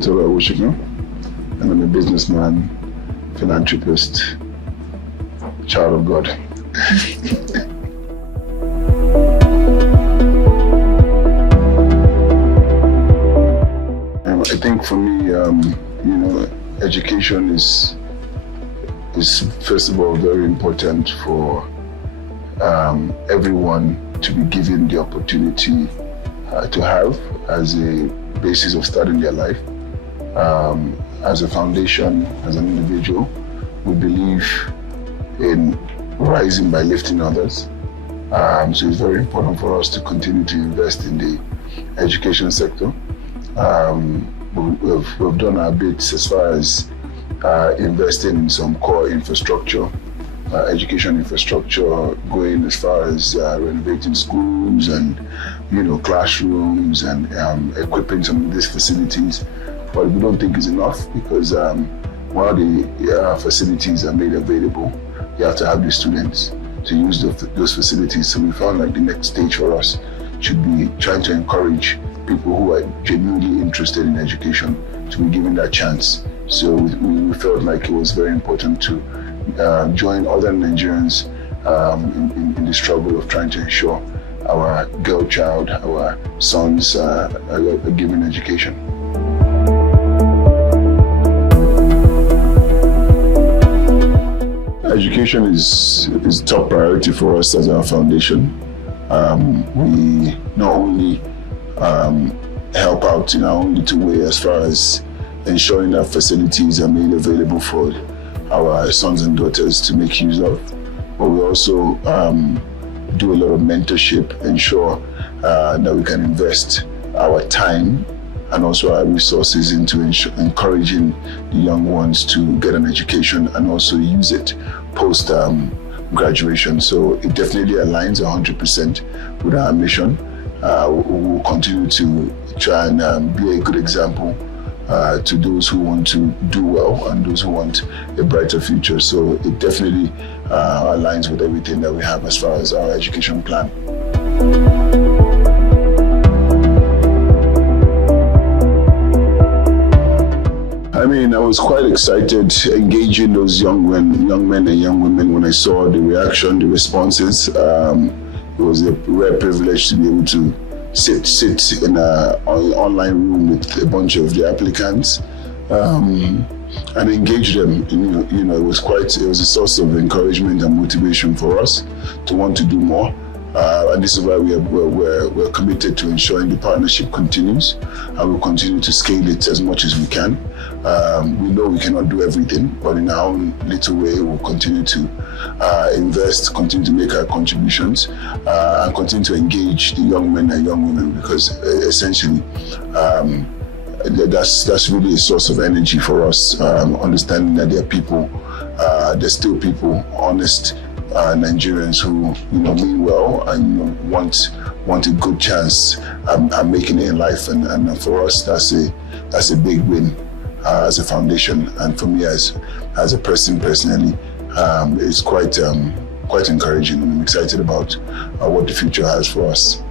Tola Awosika, and I'm a businessman, philanthropist, child of God. I think for me, education is first of all very important for everyone to be given the opportunity to have as a basis of starting their life. As a foundation, as an individual, we believe in rising by lifting others. So it's very important for us to continue to invest in the education sector. We've done our bits as far as investing in some core infrastructure, education infrastructure, going as far as renovating schools and classrooms and equipping some of these facilities. But we don't think it's enough because while the facilities are made available, you have to have the students to use those facilities. So we found like the next stage for us should be trying to encourage people who are genuinely interested in education to be given that chance. So we felt like it was very important to join other Nigerians in the struggle of trying to ensure our girl child, our sons are given education. Education is top priority for us as our foundation. We not only help out in our own little way as far as ensuring that facilities are made available for our sons and daughters to make use of, but we also do a lot of mentorship, ensure that we can invest our time and also our resources into encouraging the young ones to get an education and also use it post graduation. So it definitely aligns 100% with our mission. We will continue to try and be a good example to those who want to do well and those who want a brighter future. So it definitely aligns with everything that we have as far as our education plan. I mean, I was quite excited engaging those young men and young women when I saw the reaction, the responses. It was a rare privilege to be able to sit in an online room with a bunch of the applicants and engage them. It was a source of encouragement and motivation for us to want to do more. And this is why we're committed to ensuring the partnership continues, and we'll continue to scale it as much as we can. We know we cannot do everything, but in our own little way, we'll continue to invest, continue to make our contributions, and continue to engage the young men and young women, because essentially that's really a source of energy for us, understanding that there are people, there's still people, honest Nigerians who mean well and want a good chance at making it in life, and for us that's a big win as a foundation, and for me as a person personally, it's quite encouraging, and I'm excited about what the future has for us.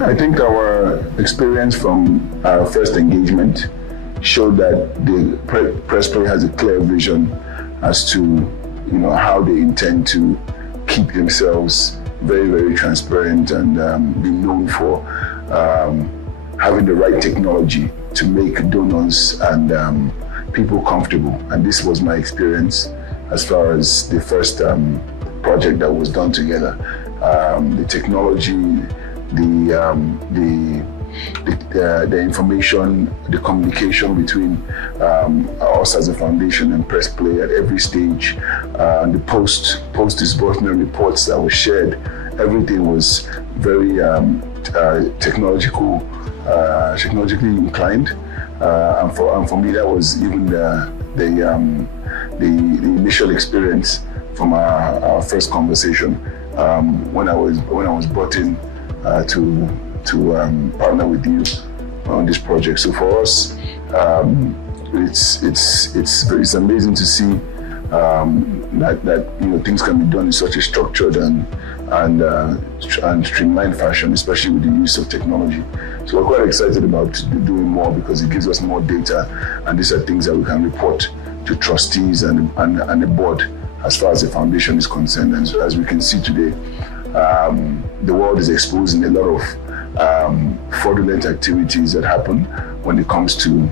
I think our experience from our first engagement showed that the PressPayNg has a clear vision as to how they intend to keep themselves very, very transparent and be known for having the right technology to make donors and people comfortable. And this was my experience as far as the first project that was done together. The technology, the information, the communication between us as a foundation and PressPayNg at every stage, the post-disbursement reports that were shared, everything was very technologically inclined, and for me that was even the initial experience from our first conversation when I was brought in to partner with you on this project. So for us, it's amazing to see that things can be done in such a structured and and streamlined fashion, especially with the use of technology. So we're quite excited about doing more because it gives us more data, and these are things that we can report to trustees and the board as far as the foundation is concerned. And as we can see today, the world is exposing a lot of fraudulent activities that happen when it comes to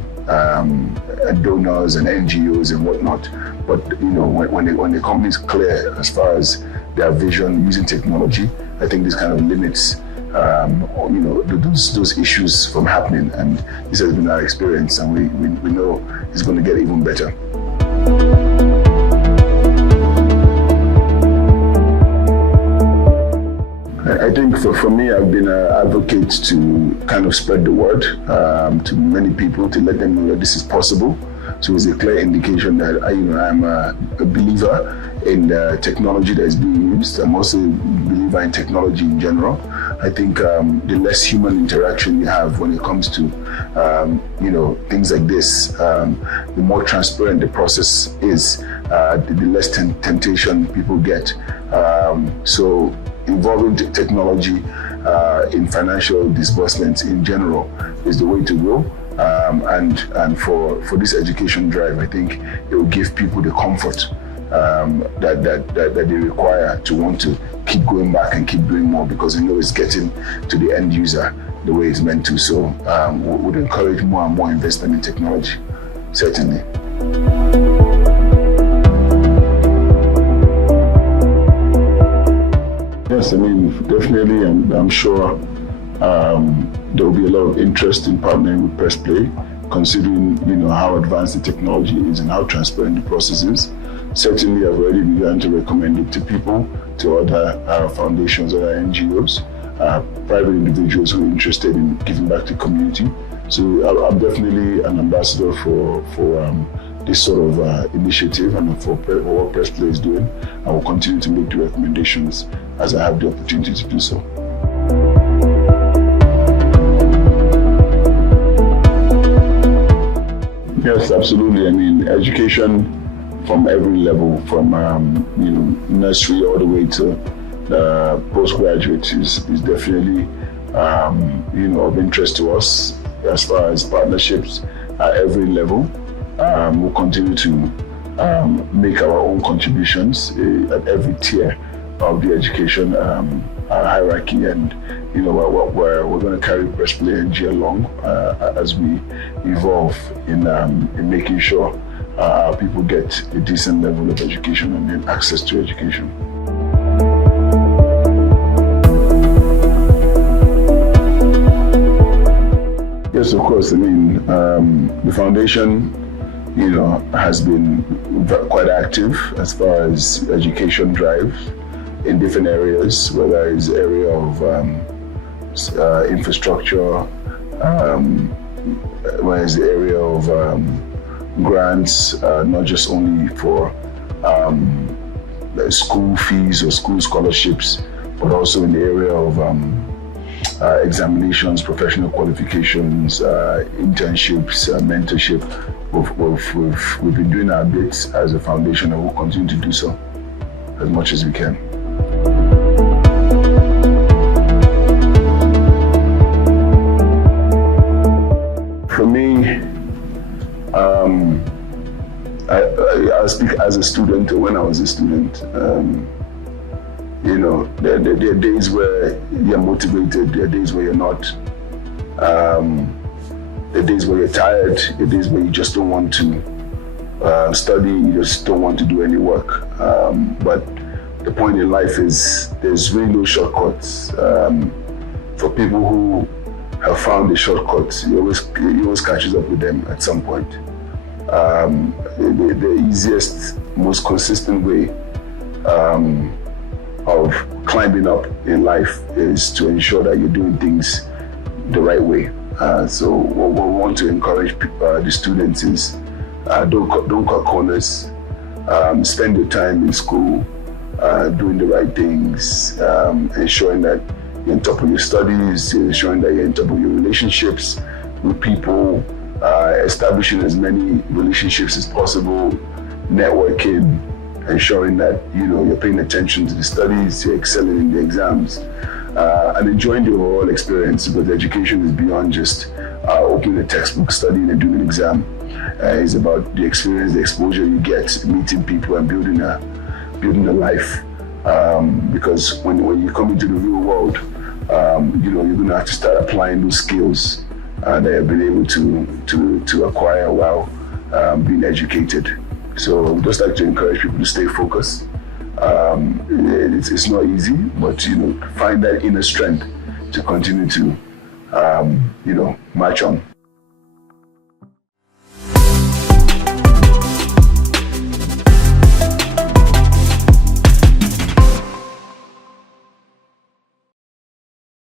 donors and NGOs and whatnot. But when the company is clear as far as their vision using technology, I think this kind of limits those issues from happening. And this has been our experience, and we know it's going to get even better. I think for me, I've been an advocate to kind of spread the word to many people, to let them know that this is possible. So it's a clear indication that I'm a believer in the technology that is being used. I'm also a believer in technology in general. I think the less human interaction you have when it comes to things like this, the more transparent the process is, the less temptation people get. So involving technology in financial disbursements in general is the way to go. And for this education drive, I think it will give people the comfort that they require to want to keep going back and keep doing more, because they know it's getting to the end user the way it's meant to. So we would encourage more and more investment in technology, certainly. Yes, I mean, definitely, I'm sure there will be a lot of interest in partnering with PressPay, considering how advanced the technology is and how transparent the process is. Certainly, I've already begun to recommend it to people, to other foundations, other NGOs, private individuals who are interested in giving back to the community. So I'm definitely an ambassador for this sort of initiative and for what PressPay is doing. I will continue to make the recommendations as I have the opportunity to do so. Yes, absolutely. I mean, education from every level, from nursery all the way to postgraduate is definitely of interest to us. As far as partnerships at every level, we'll continue to make our own contributions at every tier of the education hierarchy, and we're going to carry PressPayNg along as we evolve in making sure our people get a decent level of education and then access to education. Yes, of course. I mean, the foundation, has been quite active as far as education drive in different areas, whether it's the area of infrastructure, whether it's the area of grants, not just only for school fees or school scholarships, but also in the area of examinations, professional qualifications, internships, mentorship. We've been doing our bits as a foundation, and we'll continue to do so as much as we can. For me, I'll speak as a student, or when I was a student. There are days where you're motivated, there are days where you're not. There are days where you're tired, there are days where you just don't want to study, you just don't want to do any work. But the point in life is there's really no shortcuts. For people who have found the shortcuts, it always catches up with them at some point. The easiest, most consistent way of climbing up in life is to ensure that you're doing things the right way. So what we want to encourage the students is don't cut corners. Spend your time in school doing the right things, ensuring that you're on top of your studies, ensuring that you're on top of your relationships with people, establishing as many relationships as possible, networking, ensuring that you're paying attention to the studies, you're excelling in the exams, and enjoying the overall experience, because education is beyond just opening a textbook, studying and doing an exam. It's about the experience, the exposure you get, meeting people and building a life. Because when you come into the real world, you're going to have to start applying those skills that you've been able to acquire while being educated. So I'd just like to encourage people to stay focused. It's not easy, but find that inner strength to continue to march on.